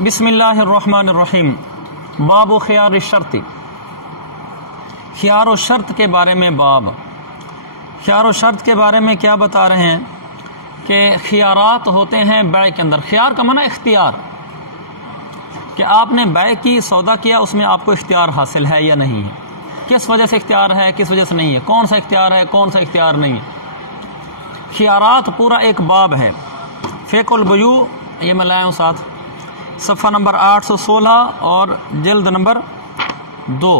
بسم اللہ الرحمن الرحیم۔ باب خیار الشرط، خیار و شرط کے بارے میں باب۔ خیار و شرط کے بارے میں کیا بتا رہے ہیں کہ خیارات ہوتے ہیں بیع کے اندر۔ خیار کا معنی اختیار، کہ آپ نے بیع کی، سودا کیا، اس میں آپ کو اختیار حاصل ہے یا نہیں ہے، کس وجہ سے اختیار ہے، کس وجہ سے نہیں ہے، کون سا اختیار ہے، کون سا اختیار نہیں ہے۔ خیارات پورا ایک باب ہے۔ فقہ البیوع، یہ میں لایا ہوں ساتھ، صفحہ نمبر 816 اور جلد نمبر 2،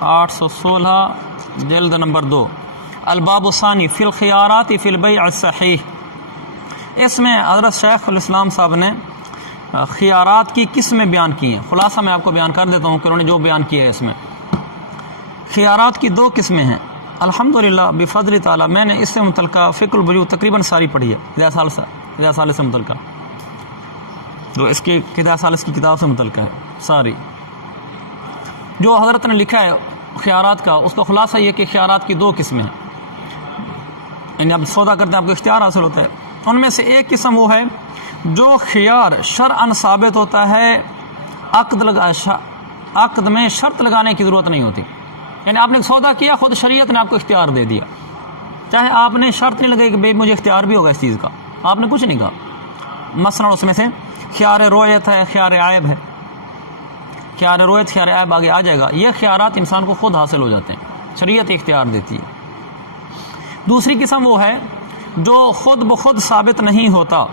816 جلد نمبر 2، الباب الثانی فی الخیارات فی البیع الصحیح۔ اس میں حضرت شیخ الاسلام صاحب نے خیارات کی قسمیں بیان کی ہیں۔ خلاصہ میں آپ کو بیان کر دیتا ہوں کہ انہوں نے جو بیان کیا ہے۔ اس میں خیارات کی دو قسمیں ہیں۔ الحمدللہ بفضل تعالیٰ میں نے اس سے متعلقہ فقہ البیوع تقریباً ساری پڑھی ہے، ہدایہ ثالث سے متعلقہ، جو اس کی ہدایہ ثالث کی کتاب سے متعلقہ ہے ساری۔ جو حضرت نے لکھا ہے خیارات کا، اس کا خلاصہ یہ کہ خیارات کی دو قسمیں ہیں، یعنی آپ سودا کرتے ہیں آپ کو اختیار حاصل ہوتا ہے۔ ان میں سے ایک قسم وہ ہے جو خیار شرعاً ثابت ہوتا ہے، عقد میں شرط لگانے کی ضرورت نہیں ہوتی، یعنی آپ نے سودا کیا، خود شریعت نے آپ کو اختیار دے دیا، چاہے آپ نے شرط نہیں لگائی کہ بھئی مجھے اختیار بھی ہوگا اس چیز کا، آپ نے کچھ نہیں کہا۔ مثلا اس میں سے خیار رویت ہے، خیار عیب ہے، خیار رویت، خیار عیب آگے آ جائے گا۔ یہ خیارات انسان کو خود حاصل ہو جاتے ہیں، شریعت اختیار دیتی ہے۔ دوسری قسم وہ ہے جو خود بخود ثابت نہیں ہوتا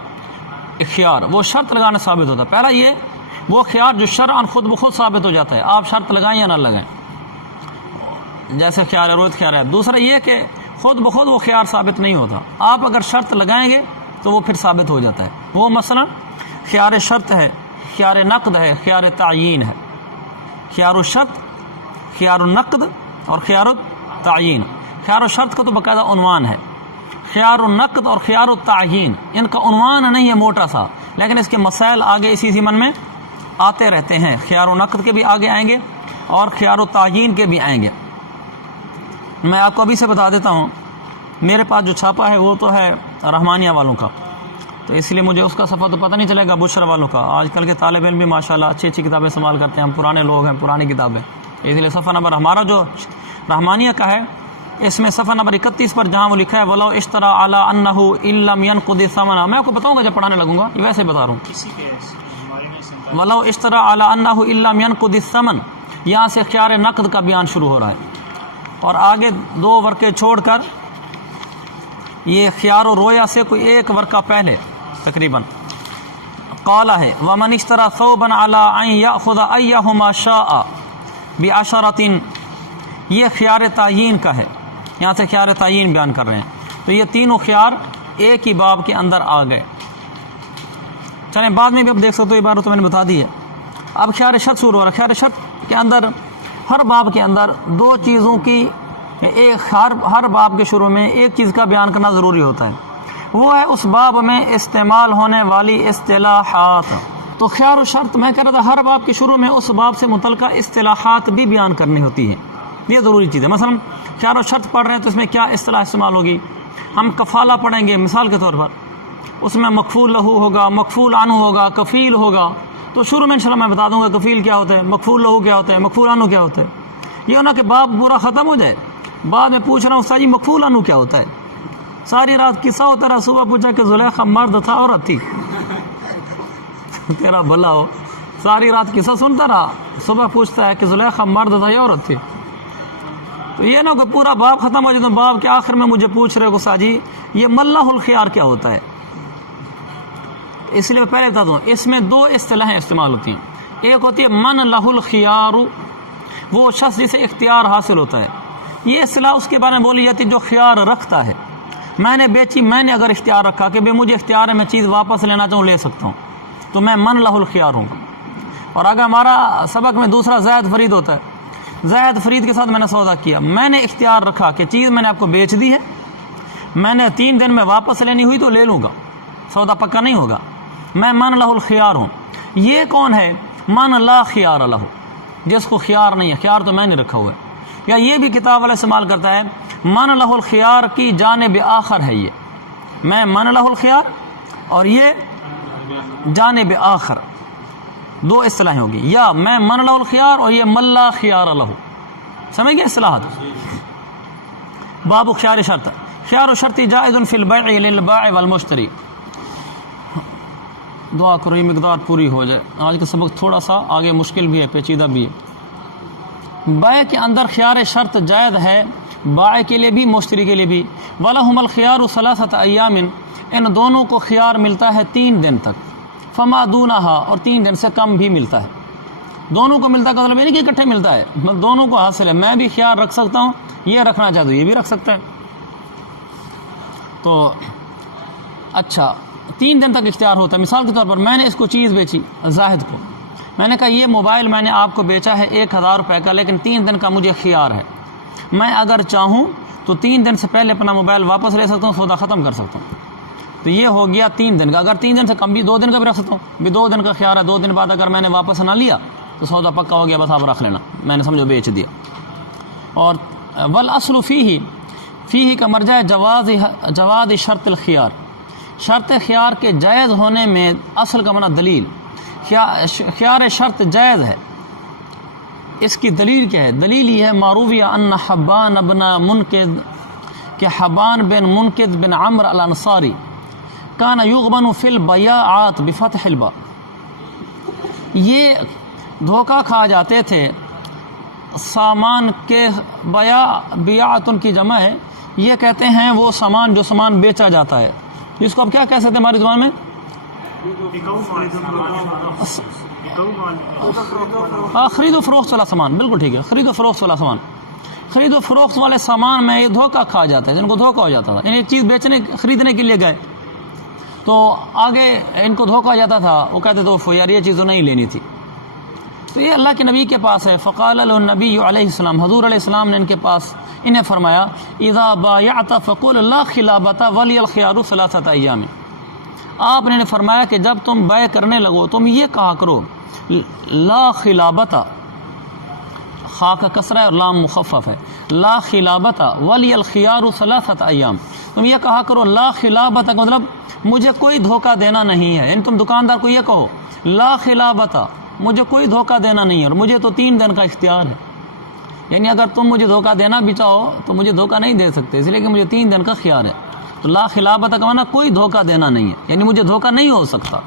خیار، وہ شرط لگانا ثابت ہوتا ہے۔ پہلا یہ وہ خیار جو شرعاً خود بخود ثابت ہو جاتا ہے، آپ شرط لگائیں یا نہ لگائیں، جیسے خیار رویت، خیار عیب۔ دوسرا یہ کہ خود بخود وہ خیار ثابت نہیں ہوتا، آپ اگر شرط لگائیں گے تو وہ پھر ثابت ہو جاتا ہے۔ وہ مثلا خیار شرط ہے، خیار نقد ہے، خیار تعیین ہے۔ خیار الشرط، خیار النقد اور خیار التعیین۔ خیار الشرط کا تو باقاعدہ عنوان ہے، خیار النقد اور خیار التعیین ان کا عنوان نہیں ہے موٹا سا، لیکن اس کے مسائل آگے اسی ضمن میں آتے رہتے ہیں۔ خیار النقد کے بھی آگے آئیں گے اور خیار التعیین کے بھی آئیں گے۔ میں آپ کو ابھی سے بتا دیتا ہوں، میرے پاس جو چھاپا ہے وہ تو ہے رحمانیہ والوں کا، تو اس لیے مجھے اس کا صفحہ تو پتہ نہیں چلے گا بشرا والوں کا۔ آج کل کے طالب علم بھی ماشاءاللہ اچھی اچھی کتابیں استعمال کرتے ہیں، ہم پرانے لوگ ہیں، پرانی کتابیں، اس لیے صفحہ نمبر ہمارا جو رحمانیہ کا ہے، اس میں صفحہ نمبر 31 پر جہاں وہ لکھا ہے وَلَوْ اشْتَرَىٰ عَلَىٰ أَنَّهُ إِن لَّمْ يَنْقُضِ ثَمَنًا، میں آپ کو بتاؤں گا جب پڑھانے لگوں گا، یہ ویسے بتا رہا ہوں۔ وَلَوْ اشْتَرَىٰ عَلَىٰ أَنَّهُ إِن لَّمْ يَنْقُضِ الثَّمَنَ، یہاں سے خیار نقد کا بیان شروع ہو رہا ہے، اور آگے دو ورقے چھوڑ کر یہ خیار و رویا سے کوئی ایک ورقہ پہلے تقریباً قال ہے وَمَنِ اشْتَرَىٰ ثَوْبًا عَلَىٰ أَن يَأْخُذَ أَيَّهُمَا شَاءَ بِعَشَرَةٍ، یہ خیار تعیین کا ہے، یہاں سے خیار تعیین بیان کر رہے ہیں۔ تو یہ تینوں خیار ایک ہی باب کے اندر آ گئے۔ چلیں بعد میں بھی اب دیکھ سکتے ہو، یہ بات تو میں نے بتا دی ہے۔ اب خیار شرط شروع ہو رہا ہے۔ خیار شرط کے اندر ہر باب کے اندر دو چیزوں کی ہر باب کے شروع میں ایک چیز کا بیان کرنا ضروری ہوتا ہے، وہ ہے اس باب میں استعمال ہونے والی اصطلاحات۔ تو خیار و شرط میں کہہ رہا تھا ہر باب کے شروع میں اس باب سے متعلقہ اصطلاحات بھی بیان کرنی ہوتی ہیں، یہ ضروری چیز ہے۔ مثلا خیار و شرط پڑھ رہے ہیں تو اس میں کیا اصطلاح استعمال ہوگی؟ ہم کفالہ پڑھیں گے مثال کے طور پر، اس میں مکفول لہو ہوگا، مکفول عنہ ہوگا، کفیل ہوگا، تو شروع میں انشاءاللہ میں بتا دوں گا کفیل کیا ہوتا ہے، مکفول لہو کیا ہوتا ہے، مکفول عنہ کیا ہوتا ہے۔ یہ ہونا کہ باب پورا ختم ہو جائے، بعد میں پوچھ رہا ہوں استاد جی مکفول عنہ کیا ہوتا ہے؟ ساری رات قصہ ہوتا رہا، صبح پوچھا کہ زلیخا مرد تھا عورت تھی؟ تیرا بھلا ہو، ساری رات قصہ سنتا رہا، صبح پوچھتا ہے کہ زلیخا مرد تھا یا عورت تھی؟ تو یہ نہ کہ پورا باب ختم ہو جائے تو باب کے آخر میں مجھے پوچھ رہے ہو استاد جی یہ ملح الخیار کیا ہوتا ہے؟ اس لیے میں پہلے بتا دوں، اس میں دو اصطلاحیں استعمال ہوتی ہیں۔ ایک ہوتی ہے من لہ الخیار، وہ شخص جسے اختیار حاصل ہوتا ہے، یہ اصطلاح اس کے بارے میں بولی جاتی ہے جو خیار رکھتا ہے۔ میں نے بیچی، میں نے اگر اختیار رکھا کہ بھئی مجھے اختیار ہے، میں چیز واپس لینا چاہوں لے سکتا ہوں، تو میں من لہ الخیار ہوں۔ اور اگر ہمارا سبق میں دوسرا زید فرید ہوتا ہے، زید فرید کے ساتھ میں نے سودا کیا، میں نے اختیار رکھا کہ چیز میں نے آپ کو بیچ دی ہے، میں نے 3 دن میں واپس لینی ہوئی تو لے لوں گا، سودا پکا نہیں ہوگا، میں من لہ الخیار ہوں۔ یہ کون ہے؟ من لا خیار لہ، جس کو خیار نہیں ہے، خیار تو میں نے رکھا ہوا ہے۔ یا یہ بھی کتاب والا استعمال کرتا ہے من لہ الخیار کی جانب آخر ہے، یہ میں من لہ الخیار اور یہ جانب آخر، دو اصطلاحیں ہوگی، یا میں من لہ الخیار اور یہ ملا خیار لہ. سمجھ گئے اصطلاحات؟ باب خیار شرط. خیار شرط جائز فی البیع للبائع والمشتری. دعا کرو یہ مقدار پوری ہو جائے. آج کا سبق تھوڑا سا آگے مشکل بھی ہے، پیچیدہ بھی ہے. بیع کے اندر خیار شرط جائز ہے، بائع کے لیے بھی مشتری کے لیے بھی. وَلَهُمَ الْخِيَارُ ثَلَاثَةَ أَيَّامٍ، ان دونوں کو خیار ملتا ہے 3 دن تک. فما دونہا، اور 3 دن سے کم بھی ملتا ہے. دونوں کو ملتا کا مطلب یہ نہیں کہ اکٹھے ملتا ہے، مطلب دونوں کو حاصل ہے. میں بھی خیار رکھ سکتا ہوں، یہ رکھنا چاہتا ہوں یہ بھی رکھ سکتا ہے. تو اچھا 3 دن تک اختیار ہوتا ہے. مثال کے طور پر میں نے اس کو چیز بیچی زاہد کو، میں نے کہا یہ موبائل میں نے آپ کو بیچا ہے 1000 روپے کا، لیکن 3 دن کا مجھے خیار ہے. میں اگر چاہوں تو 3 دن سے پہلے اپنا موبائل واپس لے سکتا ہوں، سودا ختم کر سکتا ہوں. تو یہ ہو گیا 3 دن کا. اگر 3 دن سے کم بھی 2 دن کا بھی رکھ سکتا ہوں، بھی 2 دن کا خیار ہے. 2 دن بعد اگر میں نے واپس نہ لیا تو سودا پکا ہو گیا، بس آپ رکھ لینا، میں نے سمجھو بیچ دیا. اور والاصل فیہ کا مرجع ہے جواز شرط الخیار. شرط خیار کے جائز ہونے میں اصل کا منع دلیل. خیار شرط جائز ہے، اس کی دلیل کیا ہے؟ دلیل یہ ہے معروفیہ ان حبان بن منقذ، کہ حبان بن منقذ بن عمرو الانصاری کان یغبن فی البیاعات بفتح الباء، یہ دھوکہ کھا جاتے تھے سامان کے. بیعات ان کی جمع ہے، یہ کہتے ہیں وہ سامان جو سامان بیچا جاتا ہے، جس کو اب کیا کہہ سکتے ہیں ہماری زبان میں؟ خرید و فروخت والا سامان. بالکل ٹھیک ہے، خرید و فروخت والا سامان. خرید و فروخت والے سامان میں یہ دھوکہ کھا جاتا ہے، جن کو دھوکہ ہو جاتا تھا. یعنی چیز خریدنے کے لیے گئے تو آگے ان کو دھوکہ ہو جاتا تھا، وہ کہتے تو یار یہ چیز نہیں لینی تھی. تو یہ اللہ کے نبی کے پاس ہے. فقال له النبی علیہ السلام، حضور علیہ السلام نے ان کے پاس انہیں فرمایا اذا بایعت فقل لا خلابۃ ولی الخیار ثلاثۃ ایام. آپ نے فرمایا کہ جب تم بیع کرنے لگو تم یہ کہا کرو لا خلابۃ، خا کا کسرہ اور لام مخفف ہے، لا خلابۃ ولی الخیار ثلاثۃ ایام. تم یہ کہا کرو لا خلابۃ کا مطلب مجھے کوئی دھوکہ دینا نہیں ہے. یعنی تم دکاندار کو یہ کہو لا خلابۃ، مجھے کوئی دھوکہ دینا نہیں ہے اور مجھے تو 3 دن کا اختیار ہے. یعنی اگر تم مجھے دھوکہ دینا بھی چاہو تو مجھے دھوکہ نہیں دے سکتے، اس لیے کہ مجھے 3 دن کا خیار ہے. تو لا خلابۃ کا معنی کوئی دھوکہ دینا نہیں ہے، یعنی مجھے دھوکہ نہیں ہو سکتا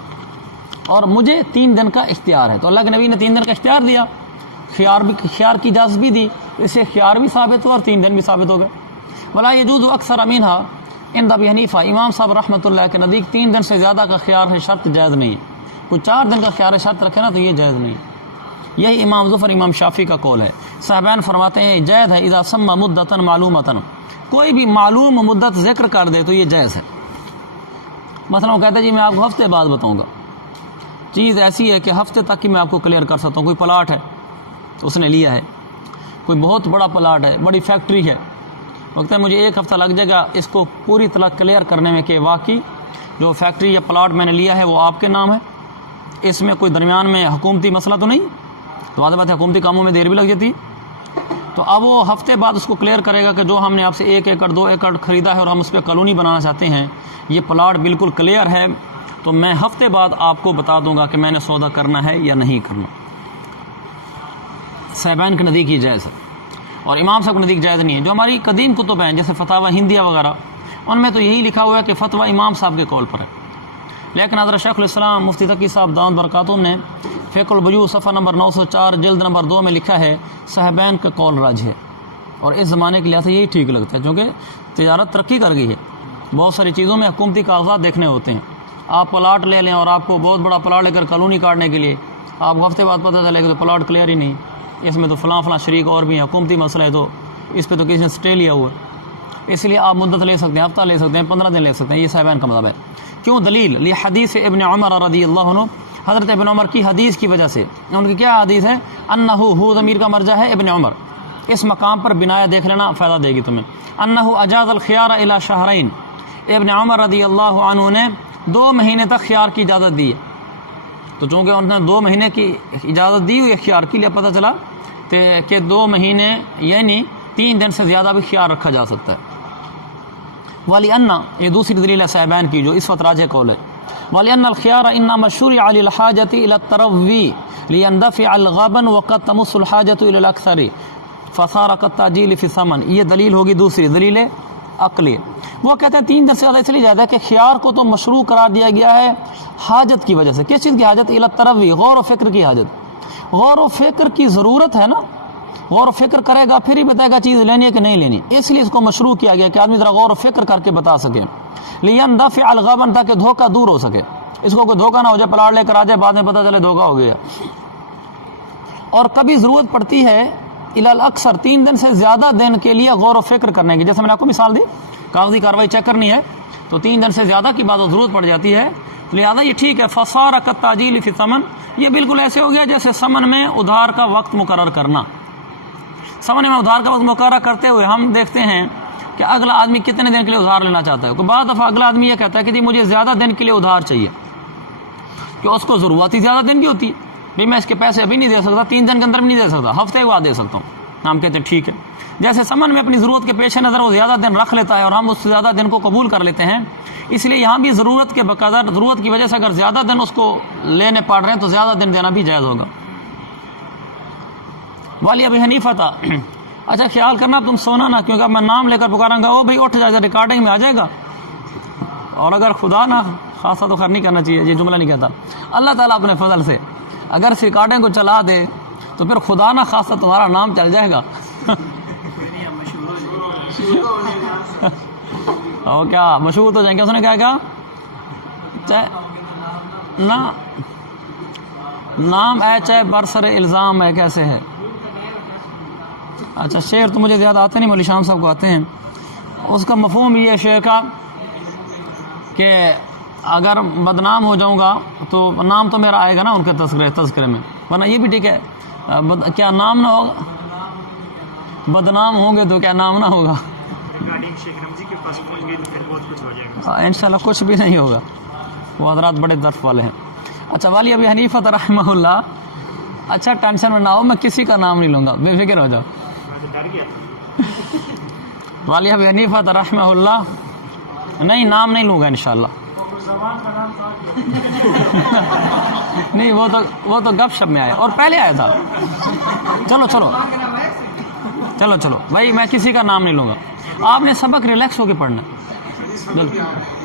اور مجھے 3 دن کا اختیار ہے. تو اللہ کے نبی نے 3 دن کا اختیار دیا، خیار کی اجازت بھی دی، اسے خیار بھی ثابت ہوا اور 3 دن بھی ثابت ہو گئے. ولا یجوز اکثر منھا عند ابی حنیفہ، امام صاحب رحمۃ اللہ کے نزدیک 3 دن سے زیادہ کا خیار ہے شرط جائز نہیں ہے. کوئی 4 دن کا خیار شرط رکھے نا تو یہ جائز نہیں ہے. یہی امام ظفر امام شافعی کا قول ہے. صاحبان فرماتے ہیں جائز ہے اذا سمى مدۃ معلومۃ، کوئی بھی معلوم مدت ذکر کر دے تو یہ جائز ہے. مثلا وہ کہتا ہے جی میں آپ کو ہفتے بعد بتاؤں گا، چیز ایسی ہے کہ ہفتے تک ہی میں آپ کو کلیئر کر سکتا ہوں. کوئی پلاٹ ہے تو اس نے لیا ہے، کوئی بہت بڑا پلاٹ ہے، بڑی فیکٹری ہے، وقت ہے مجھے 1 ہفتہ لگ جائے گا اس کو پوری طرح کلیئر کرنے میں کہ واقعی جو فیکٹری یا پلاٹ میں نے لیا ہے وہ آپ کے نام ہے، اس میں کوئی درمیان میں حکومتی مسئلہ تو نہیں. تو واضح بات ہے حکومتی کاموں میں دیر بھی لگ جاتی. تو اب وہ ہفتے بعد اس کو کلیئر کرے گا کہ جو ہم نے آپ سے 1 ایکڑ 2 ایکڑ خریدا ہے اور ہم اس پہ کالونی بنانا چاہتے ہیں، یہ پلاٹ بالکل کلیئر ہے، تو میں ہفتے بعد آپ کو بتا دوں گا کہ میں نے سودا کرنا ہے یا نہیں کرنا. صاحبان کے نزدیک یہ جائز ہے اور امام صاحب کے نزدیک جائز نہیں ہے. جو ہماری قدیم کتب ہیں جیسے فتاوی ہندیہ وغیرہ، ان میں تو یہی لکھا ہوا ہے کہ فتویٰ امام صاحب کے قول پر ہے. لیکن حضرت شیخ الاسلام مفتی تقی صاحب دامت برکاتہم نے فقہ البیوع صفحہ نمبر 904 جلد نمبر 2 میں لکھا ہے صاحبین کا قول راج ہے، اور اس زمانے کے لحاظ سے یہی ٹھیک لگتا ہے، کیونکہ تجارت ترقی کر گئی ہے. بہت ساری چیزوں میں حکومتی کاغذات دیکھنے ہوتے ہیں. آپ پلاٹ لے لیں اور آپ کو بہت بڑا پلاٹ لے کر کالونی کاٹنے کے لیے آپ کو ہفتے بعد پتہ چلے کہ تو پلاٹ کلیئر ہی نہیں، اس میں تو فلاں شریک اور بھی ہیں، حکومتی مسئلہ ہے، تو اس پہ تو کسی نے سٹے لیا ہوا ہے. اس لیے آپ مدت لے سکتے ہیں، ہفتہ لے سکتے ہیں، 15 دن لے سکتے ہیں. یہ صاحبان کا مذہب ہے. کیوں؟ دلیل لی حدیث ابن عمر رضی اللہ عنہ، حضرت ابن عمر کی حدیث کی وجہ سے. ان کی کیا حدیث ہے؟ انہو ضمیر کا مرجع ہے ابن عمر. اس مقام پر بنایا دیکھ لینا، فائدہ دے گی تمہیں. انہو اجاز الخیار الی شہرین، ابن عمر رضی اللہ عنہ نے 2 مہینے تک خیار کی اجازت دی ہے. تو چونکہ انہوں نے 2 مہینے کی اجازت دی ہوئی خیار کی، لیے پتہ چلا کہ 2 مہینے یعنی 3 دن سے زیادہ بھی خیار رکھا جا سکتا ہے. ولی انا، یہ دوسری دلیل ہے صاحبان کی جو اس وقت راجح قول ہے. وَلِأَنَّ الْخِيَارَ إِنَّمَا شُرِعَ لِلْحَاجَةِ إِلَى التَّرَوِّي لِيَنْدَفِعَ الْغَبَنُ وَقَدْ تَمُسُّ الْحَاجَةُ إِلَى الْأَكْثَرِ فَصَارَ كَالتَّعْجِيلِ فِي الثَّمَنِ. یہ دلیل ہوگی دوسری دلیل عقلی. وہ کہتے ہیں 3 دن سے زیادہ اس لیے زیادہ ہے کہ خیار کو تو مشروع قرار دیا گیا ہے حاجت کی وجہ سے. کس چیز کی حاجت؟ الی التروی، غور و فکر کی حاجت. غور و فکر کی ضرورت ہے نا، غور و فکر کرے گا پھر ہی بتائے گا چیز لینی ہے کہ نہیں لینی. اس لیے اس کو مشروع کیا گیا کہ آدمی ذرا غور و فکر کر کے بتا سکے. لِيَنْدَفِعَ الْغَبَنَ، تاکہ دھوکہ دور ہو سکے. اس کو کوئی دھوکہ نہ ہو جائے، پلاٹ لے کر آ جائے بعد میں پتہ چلے دھوکہ ہو گیا. اور کبھی ضرورت پڑتی ہے الی الاکثر، 3 دن سے زیادہ دن کے لیے غور و فکر کرنے کی. جیسے میں نے آپ کو مثال دی، کاغذی کاروائی چیک کرنی ہے تو 3 دن سے زیادہ کی بعد ضرورت پڑ جاتی ہے، لہذا یہ ٹھیک ہے. فصار کالتعجیل فی الثمن، یہ بالکل ایسے ہو گیا جیسے ثمن میں ادھار کا وقت مقرر کرنا. ثمن میں ادھار کا وقت مقرر کرتے ہوئے ہم دیکھتے ہیں کہ اگلا آدمی کتنے دن کے لیے ادھار لینا چاہتا ہے. بعض دفعہ اگلا آدمی یہ کہتا ہے کہ جی مجھے زیادہ دن کے لیے ادھار چاہیے، کہ اس کو ضرورت ہی زیادہ دن کی ہوتی ہے. بھائی میں اس کے پیسے ابھی نہیں دے سکتا، 3 دن کے اندر بھی نہیں دے سکتا، ہفتے کے بعد دے سکتا ہوں. ہم کہتے ہیں ٹھیک ہے. جیسے ثمن میں اپنی ضرورت کے پیش نظر وہ زیادہ دن رکھ لیتا ہے اور ہم اس سے زیادہ دن کو قبول کر لیتے ہیں، اس لیے یہاں بھی ضرورت کے بقدر، ضرورت کی وجہ سے اگر زیادہ دن اس کو لینے پڑ رہے ہیں تو زیادہ دن دینا بھی جائز ہوگا. والی ابی حنیفہ تھا. اچھا خیال کرنا تم سونا نا، کیونکہ اب میں نام لے کر پکاروں گا، او بھائی اٹھ جائے، ریکارڈنگ میں آ جائے گا. اور اگر خدا نہ خاصا تو خیر نہیں کرنا چاہیے، یہ جملہ نہیں کہتا. اللہ تعالیٰ اپنے فضل سے اگر اس ریکارڈنگ کو چلا دے تو پھر خدا نہ خاصا تمہارا نام چل جائے گا. اور کیا مشہور تو جائیں گے. اس نے کیا کہا؟ نام ہے چاہے برسر الزام ہے، کیسے ہے؟ اچھا شعر تو مجھے زیادہ آتے نہیں، مولی شام صاحب کو آتے ہیں. اس کا مفہوم یہ ہے شعر کا کہ اگر بدنام ہو جاؤں گا تو نام تو میرا آئے گا نا ان کے تذکرے میں، ورنہ یہ بھی ٹھیک ہے کیا نام نہ ہوگا؟ بدنام ہوں گے تو کیا نام نہ ہوگا؟ انشاءاللہ کچھ بھی نہیں ہوگا. وہ حضرات بڑے درف والے ہیں. اچھا والی ابی حنیفہ رحمہ اللہ، اچھا ٹینشن میں نہ ہو، میں کسی کا نام نہیں لوں گا، بے فکر ہو جاؤ. والی ابی حنیفہ رحمہ اللہ، نہیں نام نہیں لوں گا انشاءاللہ. نہیں وہ تو گپ شپ میں آیا اور پہلے آیا تھا. چلو بھائی میں کسی کا نام نہیں لوں گا. آپ نے سبق ریلیکس ہو کے پڑھنا.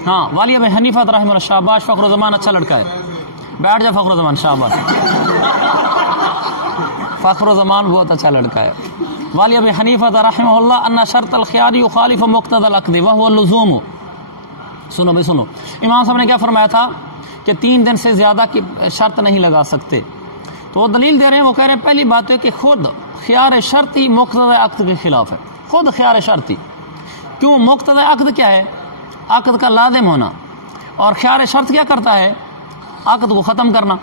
ہاں والی ابی حنیفہ رحمہ اللہ، شاباش. فخر الزمان اچھا لڑکا ہے، بیٹھ جا فخر الزمان، شاباش. فخر الزمان بہت اچھا لڑکا ہے. والی ابی حنیفہ رحمہ اللہ ان شرط الخیار یخالف مقتضی العقد وهو اللزوم. سنو بھائی سنو، امام صاحب نے کیا فرمایا تھا کہ 3 دن سے زیادہ کی شرط نہیں لگا سکتے. تو وہ دلیل دے رہے ہیں، وہ کہہ رہے ہیں پہلی بات ہے کہ خود خیار شرط ہی مقتضی عقد کے خلاف ہے. خود خیار شرط ہی کیوں؟ مقتضی عقد کیا ہے؟ عقد کا لازم ہونا. اور خیار شرط کیا کرتا ہے؟ عقد کو ختم کرنا.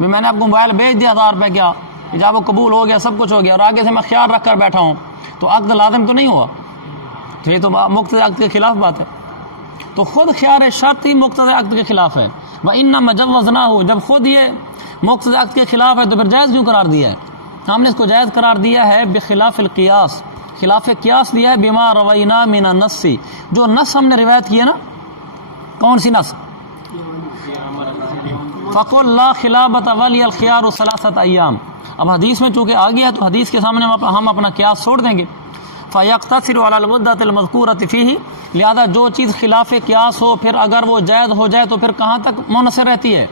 میں نے آپ کو موبائل بیچ دیا 1000 روپے کیا، جب وہ قبول ہو گیا، سب کچھ ہو گیا، اور آگے سے میں خیال رکھ کر بیٹھا ہوں تو عقد لازم تو نہیں ہوا. تو یہ تو مقتضی عقد کے خلاف بات ہے. تو خود خیار شرط ہی مقتضی عقد کے خلاف ہے. وَإِنَّمَا جَوَّزْنَاهُ، جب خود یہ مقتضی عقد کے خلاف ہے تو پھر جائز کیوں قرار دیا ہے؟ ہم نے اس کو جائز قرار دیا ہے بخلاف القیاس، خلاف قیاس دیا ہے. بما روینا من النص، جو نص ہم نے روایت کی ہے نا. کون سی نص؟ فَقُلْ لَا خِلَابَةَ وَلِيَ الْخِيَارُ 3 أَيَّامٍ. اب حدیث میں چونکہ آ گیا ہے تو حدیث کے سامنے ہم اپنا قیاس چھوڑ دیں گے. فَيَقْتَصِرُ عَلَى الْمُدَّةِ الْمَذْكُورَةِ فِيهِ، لہذا جو چیز خلاف قیاس ہو پھر اگر وہ جائز ہو جائے تو پھر کہاں تک منحصر رہتی ہے؟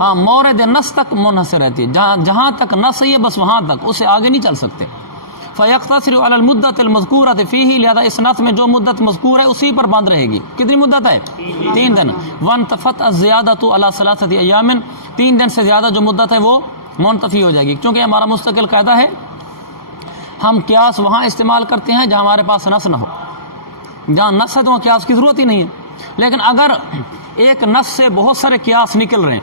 ہاں مورد نص تک منحصر رہتی ہے. جہاں تک نص ہے بس وہاں تک، اسے آگے نہیں چل سکتے. فَيَقْتَصِرُ عَلَى الْمُدَّةِ الْمَذْكُورَةِ فِيهِ، لہذا اس نص میں جو مدت مذکور ہے اسی پر بند رہے گی. کتنی مدت ہے؟ 3 دن. وَانْتَفَتْ الزِّيَادَةُ عَلَى 3 أَيَّامٍ، 3 دن سے زیادہ جو مدت ہے وہ منتفی ہو جائے گی. کیونکہ ہمارا مستقل قاعدہ ہے ہم قیاس وہاں استعمال کرتے ہیں جہاں ہمارے پاس نص نہ ہو. جہاں نص ہے تو وہاں قیاس کی ضرورت ہی نہیں ہے. لیکن اگر ایک نص سے بہت سارے قیاس نکل رہے ہیں،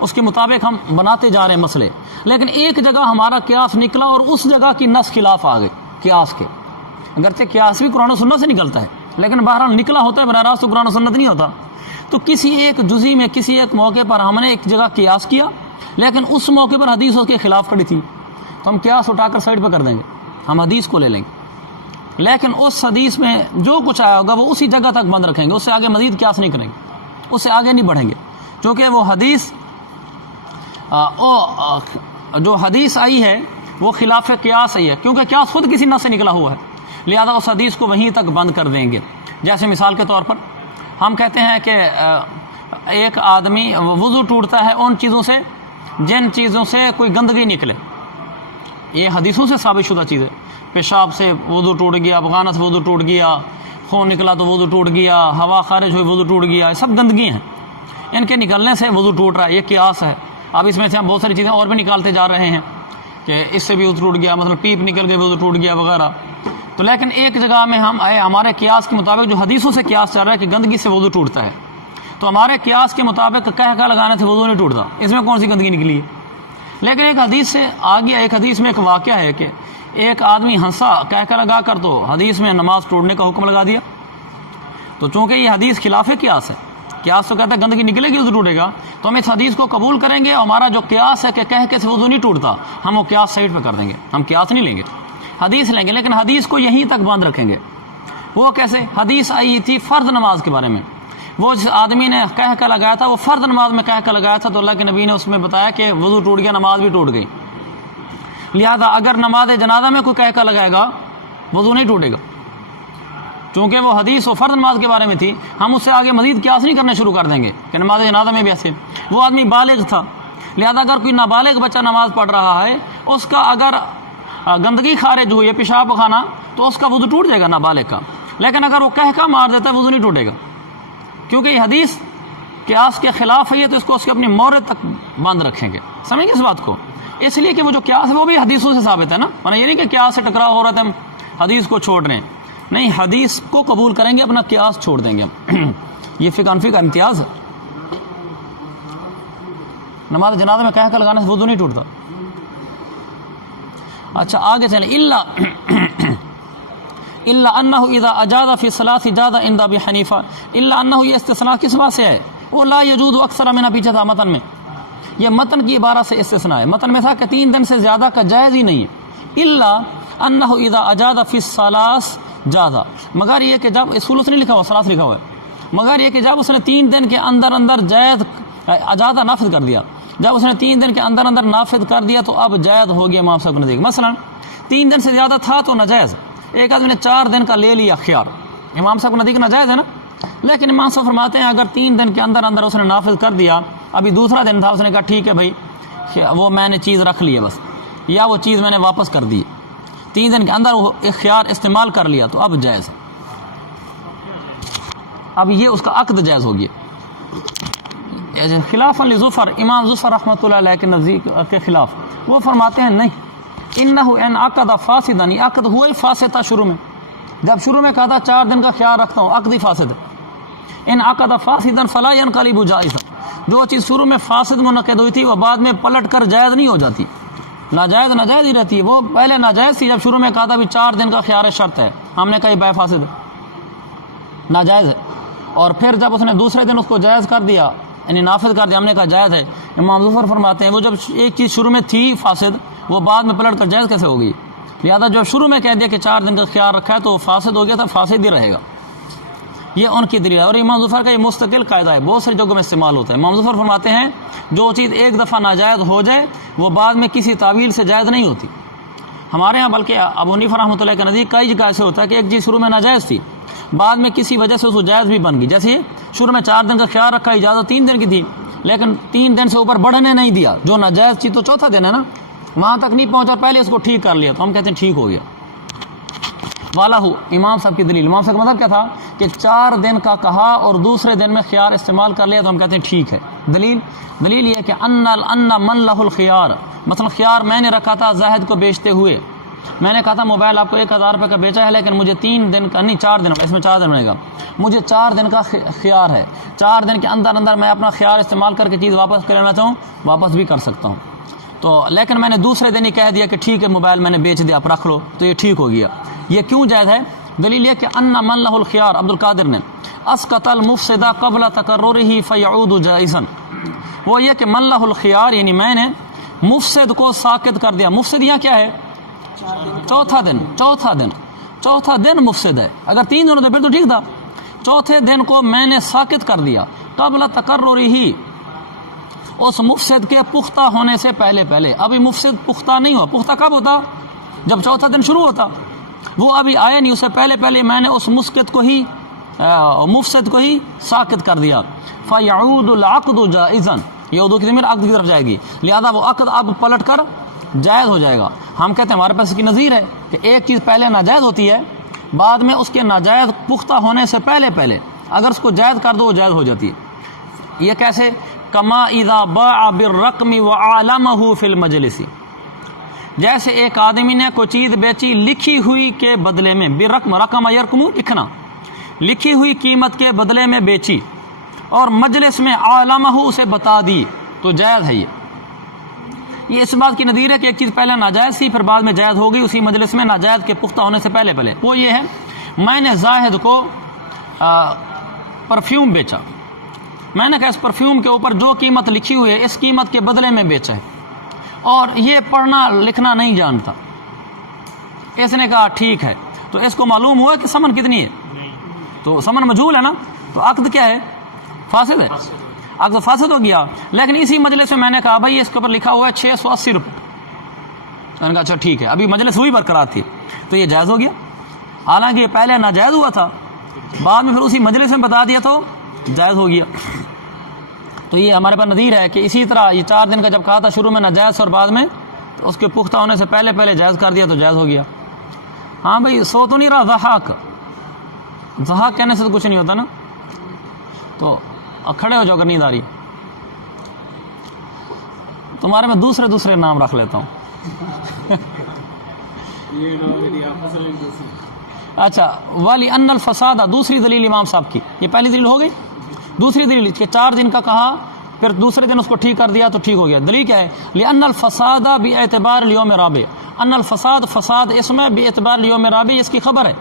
اس کے مطابق ہم بناتے جا رہے ہیں مسئلے، لیکن ایک جگہ ہمارا قیاس نکلا اور اس جگہ کی نص خلاف آ گئے قیاس کے. اگرچہ قیاس بھی قرآن و سنت سے نکلتا ہے لیکن بہرحال نکلا ہوتا ہے، براہ راست تو قرآن و سنت نہیں ہوتا. تو کسی ایک جزئی میں کسی ایک موقع پر ہم نے ایک جگہ قیاس کیا، لیکن اس موقع پر حدیث اس کے خلاف کھڑی تھی، تو ہم قیاس اٹھا کر سائڈ پہ کر دیں گے، ہم حدیث کو لے لیں گے. لیکن اس حدیث میں جو کچھ آیا ہوگا وہ اسی جگہ تک بند رکھیں گے، اس سے آگے مزید قیاس نہیں کریں گے. اس سے آگے نہیں بڑھیں گے، چونکہ وہ حدیث جو حدیث آئی ہے وہ خلاف قیاس آئی ہے، کیونکہ قیاس خود کسی نص سے نکلا ہوا ہے، لہذا اس حدیث کو وہیں تک بند کر دیں گے۔ جیسے مثال کے طور پر ہم کہتے ہیں کہ ایک آدمی وضو ٹوٹتا ہے ان چیزوں سے جن چیزوں سے کوئی گندگی نکلے، یہ حدیثوں سے ثابت شدہ چیز ہے۔ پیشاب سے وضو ٹوٹ گیا، بغانہ سے وضو ٹوٹ گیا، خون نکلا تو وضو ٹوٹ گیا، ہوا خارج ہوئی وضو ٹوٹ گیا، یہ سب گندگی ہیں، ان کے نکلنے سے وضو ٹوٹ رہا ہے، یہ قیاس ہے۔ اب اس میں سے ہم بہت ساری چیزیں اور بھی نکالتے جا رہے ہیں کہ اس سے بھی وضو ٹوٹ گیا، مثلا پیپ نکل گئی وضو ٹوٹ گیا وغیرہ، تو لیکن ایک جگہ میں ہم آئے ہمارے قیاس کے مطابق جو حدیثوں سے قیاس چل رہا ہے کہ گندگی سے وضو ٹوٹتا ہے، تو ہمارے قیاس کے مطابق کہہ لگانے سے وضو نہیں ٹوٹتا، اس میں کون سی گندگی نکلی ہے؟ لیکن ایک حدیث سے آگے ایک حدیث میں ایک واقعہ ہے کہ ایک آدمی ہنسا کہہ لگا کر تو حدیث میں نماز توڑنے کا حکم لگا دیا، تو چونکہ یہ حدیث خلاف قیاس ہے، قیاس تو کہتا ہے گندگی نکلے گی وضو ٹوٹے گا، تو ہم اس حدیث کو قبول کریں گے، اور ہمارا جو قیاس ہے کہ کہہ کے سے وضو نہیں ٹوٹتا، ہم وہ قیاس سائڈ پہ کر دیں گے، ہم قیاس نہیں لیں گے، حدیث لیں گے، لیکن حدیث کو یہیں تک باندھ رکھیں گے۔ وہ کیسے؟ حدیث آئی تھی فرض نماز کے بارے میں، وہ جس آدمی نے کہہ لگایا تھا وہ فرض نماز میں کہہ لگایا تھا، تو اللہ کے نبی نے اس میں بتایا کہ وضو ٹوٹ گیا، نماز بھی ٹوٹ گئی، لہذا اگر نماز جنازہ میں کوئی کہہ لگائے گا وضو نہیں ٹوٹے گا، چونکہ وہ حدیث و فرض نماز کے بارے میں تھی، ہم اس سے آگے مزید قیاس نہیں کرنے شروع کر دیں گے کہ نماز جنازہ میں بھی ایسے۔ وہ آدمی بالغ تھا، لہذا اگر کوئی نابالغ بچہ نماز پڑھ رہا ہے، اس کا اگر گندگی خارج ہوئی ہے پیشاب خانہ تو اس کا وضو ٹوٹ جائے گا نابالغ کا، لیکن اگر وہ کہہ مار دیتا ہے وضو نہیں ٹوٹے گا، کیونکہ یہ حدیث قیاس کے خلاف ہے، تو اس کو اس کے اپنی مورد تک باندھ رکھیں گے، سمجھ گے اس بات کو؟ اس لیے کہ وہ جو قیاس ہے وہ بھی حدیثوں سے ثابت ہے نا، ورنہ یہ نہیں کہ قیاس سے ٹکراؤ ہو رہا تھا ہم حدیث کو چھوڑ رہے ہیں، نہیں، حدیث کو قبول کریں گے، اپنا قیاس چھوڑ دیں گے ہم یہ فقہ کا امتیاز ہے۔ نماز جنازہ میں کہہ لگانے سے وضو نہیں ٹوٹتا۔ اچھا آگے چلیں، الا انہ اذا اجاز فی الصلاۃ جاز عند ابی حنیفہ، الا انہ یہ استثناء کس بات سے ہے؟ وہ لا یجوز اکثر من، پیچھے تھا متن میں، یہ متن کی عبارت سے استثناء ہے، متن میں تھا کہ 3 دن سے زیادہ کا جائز ہی نہیں ہے، الا انہ اذا اجاز فی الصلاۃ جاز، مگر یہ کہ جب اصول اس نے لکھا ہوا صلاۃ لکھا ہوا ہے، مگر یہ کہ جب اس نے 3 دن کے اندر جائز اجازہ نافذ کر دیا، جب اس نے 3 دن کے اندر نافذ کر دیا تو اب جائز ہو گیا امام صاحب کو نزدیک۔ مثلا 3 دن سے زیادہ تھا تو ناجائز، ایک آدمی نے 4 دن کا لے لیا خیار، امام صاحب کو نزدیک ناجائز ہے نا، لیکن امام صاحب فرماتے ہیں اگر 3 دن کے اندر اس نے نافذ کر دیا، ابھی دوسرا دن تھا، اس نے کہا ٹھیک ہے بھائی وہ میں نے چیز رکھ لی ہے بس، یا وہ چیز میں نے واپس کر دی، 3 دن کے اندر وہ اختیار استعمال کر لیا تو اب جائز ہے، اب یہ اس کا عقد جائز ہو گیا۔ خلاف لظفر، امام ظفر رحمۃ اللہ علیہ کے نزدیک کے خلاف، وہ فرماتے ہیں نہیں، انہ ان عقد فاسدا، عقد ہوا ہی فاسد تھا شروع میں، جب شروع میں کہا تھا 4 دن کا خیال رکھتا ہوں، عقد ہی فاسد ہے، ان عقد فاسدا فلا ينقلب جائزا، جو چیز شروع میں فاسد منعقد ہوئی تھی وہ بعد میں پلٹ کر جائز نہیں ہو جاتی، ناجائز ناجائز ہی رہتی ہے، وہ پہلے ناجائز تھی، جب شروع میں کہا تھا بھی 4 دن کا خیار شرط ہے، ہم نے کہا یہ بے فاسد ہے، ناجائز ہے، اور پھر جب اس نے دوسرے دن اس کو جائز کر دیا، یعنی نافذ کر دیا، ہم نے کہا جائز ہے۔ امام ظفر فرماتے ہیں وہ جب ایک چیز شروع میں تھی فاسد، وہ بعد میں پلٹ کر جائز کیسے ہوگی؟ لہذا جو شروع میں کہہ دیا کہ 4 دن کا خیال رکھا ہے تو وہ فاسد ہو گیا تھا، فاسد ہی رہے گا، یہ ان کی دلیل ہے، اور امام ظفر کا یہ مستقل قاعدہ ہے، بہت ساری جگہوں میں استعمال ہوتا ہے۔ امام ظفر فرماتے ہیں جو چیز ایک دفعہ ناجائز ہو جائے وہ بعد میں کسی تعویل سے جائز نہیں ہوتی، ہمارے ہاں بلکہ ابو حنیفہ رحمۃ اللہ کے نزدیک کئی جگہ ایسے ہوتا ہے کہ ایک چیز شروع میں ناجائز تھی، بعد میں کسی وجہ سے اس کو جائز بھی بن گئی، جیسے شروع میں 4 دن کا خیال رکھا، اجازت 3 دن کی تھی، لیکن 3 دن سے اوپر بڑھنے نہیں دیا، جو ناجائز تھی تو چوتھا دن ہے نا، وہاں تک نہیں پہنچا، پہلے اس کو ٹھیک کر لیا، تو ہم کہتے ہیں ٹھیک ہو گیا۔ والا ہو امام صاحب کی دلیل، امام صاحب کا مطلب کیا تھا کہ 4 دن کا کہا اور دوسرے دن میں خیار استعمال کر لیا، تو ہم کہتے ہیں ٹھیک ہے۔ دلیل یہ کہ ان من له الخيار، مثلا خیار میں نے رکھا تھا زاہد کو بیچتے ہوئے، میں نے کہا تھا موبائل آپ کو 1000 روپے کا بیچا ہے، لیکن مجھے 3 دن کا نہیں 4 دن، اس میں 4 دن رہے گا، مجھے 4 دن کا خیار ہے، 4 دن کے اندر میں اپنا خیار استعمال کر کے چیز واپس کر لینا چاہوں واپس بھی کر سکتا ہوں، تو لیکن میں نے دوسرے دن ہی کہہ دیا کہ ٹھیک ہے موبائل میں نے بیچ دیا، آپ رکھ لو، تو یہ ٹھیک ہو گیا۔ یہ کیوں جائز ہے؟ دلیل یہ کہ ان من له الخيار، عبد القادر نے اسقط المفسد قبل تقرره فيعود جائزا، وہ یہ کہ من له الخيار یعنی میں نے مفسد کو ساقط کر دیا، مفسد یہاں کیا ہے؟ چوتھا دن مفسد ہے، اگر 3 دن ہوتے پھر تو ٹھیک تھا، چوتھے دن کو میں نے ساقط کر دیا، قبل تقررہ، اس مفسد کے پختہ ہونے سے پہلے پہلے. ابھی مفسد پختہ نہیں ہوا. پختہ کب ہوتا؟ جب چوتھا دن شروع ہوتا. وہ ابھی آیا نہیں، اسے پہلے پہلے میں نے اس مفسد کو ہی ساکت کر دیا. فَيَعُودُ الْعَقْدُ جَائِزًا، یہ اردو کی ضمیر عقد کی طرف جائے گی، لہذا وہ عقد اب پلٹ کر جائز ہو جائے گا. ہم کہتے ہیں ہمارے پاس اس کی نظیر ہے کہ ایک چیز پہلے ناجائز ہوتی ہے، بعد میں اس کے ناجائز پختہ ہونے سے پہلے پہلے اگر اس کو جائز کر دو وہ جائز ہو جاتی ہے. یہ کیسے؟ کما اذا باع بالرقم وعلمه فی المجلس، جیسے ایک آدمی نے کوئی چیز بیچی لکھی ہوئی کے بدلے میں، بالرقم، رقم یرقم لکھنا، لکھی ہوئی قیمت کے بدلے میں بیچی اور مجلس میں علمہ اسے بتا دی تو جائز ہے. یہ اس بات کی نظیر ہے کہ ایک چیز پہلے ناجائز تھی پھر بعد میں جائز ہو گئی اسی مجلس میں ناجائز کے پختہ ہونے سے پہلے پہلے. وہ یہ ہے، میں نے زاہد کو پرفیوم بیچا، میں نے کہا اس پرفیوم کے اوپر جو قیمت لکھی ہوئی ہے اس قیمت کے بدلے میں بیچا ہے اور یہ پڑھنا لکھنا نہیں جانتا. اس نے کہا ٹھیک ہے، تو اس کو معلوم ہوا کہ ثمن کتنی ہے، تو ثمن مجہول ہے نا، تو عقد کیا ہے؟ فاسد ہے. عقد فاسد ہو گیا. لیکن اسی مجلس میں نے کہا بھائی اس کے اوپر لکھا ہوا ہے 680 روپے. میں نے کہا اچھا ٹھیک ہے، ابھی مجلس وہی برقرار تھی تو یہ جائز ہو گیا. حالانکہ یہ پہلے ناجائز ہوا تھا، بعد میں پھر اسی مجلس میں بتا دیا تو جائز ہو گیا. تو یہ ہمارے پاس نظیر ہے کہ اسی طرح یہ 4 دن کا جب کہا تھا شروع میں ناجائز اور بعد میں تو اس کے پختہ ہونے سے پہلے پہلے جائز کر دیا تو جائز ہو گیا. ہاں بھائی سو تو نہیں رہا ضحاک، ضحاک کہنے سے تو کچھ نہیں ہوتا نا، تو کھڑے ہو جاؤ اگر نیند آ رہی. تمہارے میں دوسرے نام رکھ لیتا ہوں. اچھا، والی ان الفساد، دوسری دلیل امام صاحب کی، یہ پہلی دلیل ہو گئی. دوسری دلیل کہ 4 دن کا کہا پھر دوسرے دن اس کو ٹھیک کر دیا تو ٹھیک ہو گیا. دلیل کیا ہے؟ لأن الفساد باعتبار اليوم الرابع، ان الفساد، فساد اس میں باعتبار اليوم الرابع اس کی خبر ہے.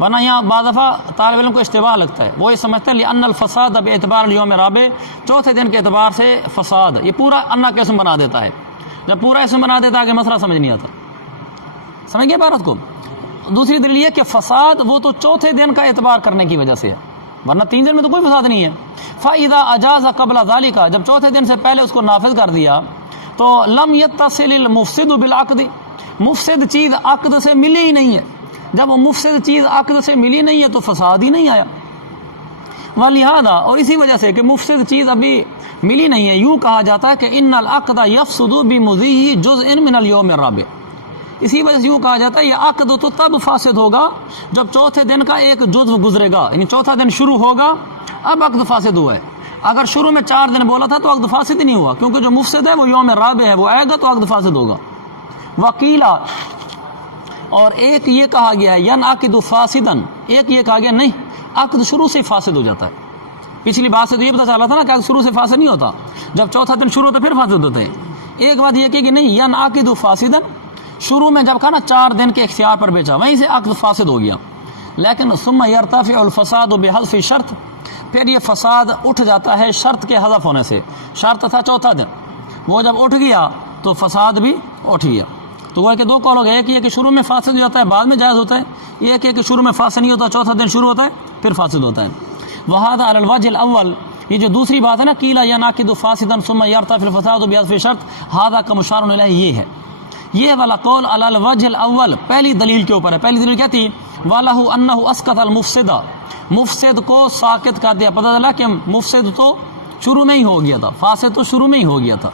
ورنہ یہاں بعض دفعہ طالب علم کو اشتباہ لگتا ہے، وہ یہ سمجھتا ہے لأن الفساد باعتبار اليوم الرابع، چوتھے دن کے اعتبار سے فساد، یہ پورا انا کا اسم بنا دیتا ہے. جب پورا اسم بنا دیتا ہے کہ مسئلہ سمجھ نہیں آتا. سمجھ گئے بات کو؟ دوسری دلیل یہ کہ فساد وہ تو چوتھے دن کا اعتبار کرنے کی وجہ سے ہے، ورنہ 3 دن میں تو کوئی فساد نہیں ہے. فَإِذَا أَجَازَ قَبْلَ ذَلِكَ، جب چوتھے دن سے پہلے اس کو نافذ کر دیا تو لم يتصل المفسد بالعقد، مفسد چیز عقد سے ملی ہی نہیں ہے. جب وہ مفسد چیز عقد سے ملی نہیں ہے تو فساد ہی نہیں آیا. وَلِهَذَا، اور اسی وجہ سے کہ مفسد چیز ابھی ملی نہیں ہے، یوں کہا جاتا ہے کہ ان العقد يفسد بمضي جزء من اليوم الرابع، اسی وجہ سے یوں کہا جاتا ہے یہ عقد تو تب فاسد ہوگا جب چوتھے دن کا ایک جزو گزرے گا، یعنی چوتھا دن شروع ہوگا اب عقد فاسد ہوا ہے. اگر شروع میں 4 دن بولا تھا تو عقد فاسد ہی نہیں ہوا، کیونکہ جو مفسد ہے وہ یوم رابع ہے، وہ آئے گا تو عقد فاسد ہوگا. وکیلا، اور ایک یہ کہا گیا ہے ینعقد فاسدن، ایک یہ کہا گیا نہیں عقد شروع سے فاسد ہو جاتا ہے. پچھلی بات سے تو یہ پتہ چلا تھا نا کہ عقد شروع سے فاسد نہیں ہوتا، جب چوتھا دن شروع ہوتا پھر فاسد ہوتا ہے. ایک بات یہ کہ نہیں ینعقد فاسدن، شروع میں جب کہا نا 4 دن کے اختیار پر بیچا وہیں سے عقد فاسد ہو گیا. لیکن ثم یرتفع الفساد بحذف شرط، پھر یہ فساد اٹھ جاتا ہے شرط کے حذف ہونے سے. شرط تھا چوتھا دن، وہ جب اٹھ گیا تو فساد بھی اٹھ گیا. تو وہ ہے کہ 2 قول ہو گئے، ایک یہ کہ شروع میں فاسد ہو جاتا ہے بعد میں جائز ہوتا ہے، ایک یہ کہ شروع میں فاسد نہیں ہوتا چوتھا دن شروع ہوتا ہے پھر فاسد ہوتا ہے. وہذا علی الوجه الاول، یہ جو دوسری بات ہے نا قیل ینعقد فاسدا ثم یرتفع الفساد بحذف شرط، ھذا کمشار الیہ، یہ ہے یہ والا قول علی الوجه الاول پہلی دلیل کے اوپر ہے. پہلی دلیل کیا تھی؟ وَلَهُ أَنَّهُ أَسْقَطَ الْمُفْسِدَ، مفسد کو ساقط کر دیا. پتہ چلا کہ مفسد تو شروع میں ہی ہو گیا تھا، فاسد تو شروع میں ہی ہو گیا تھا.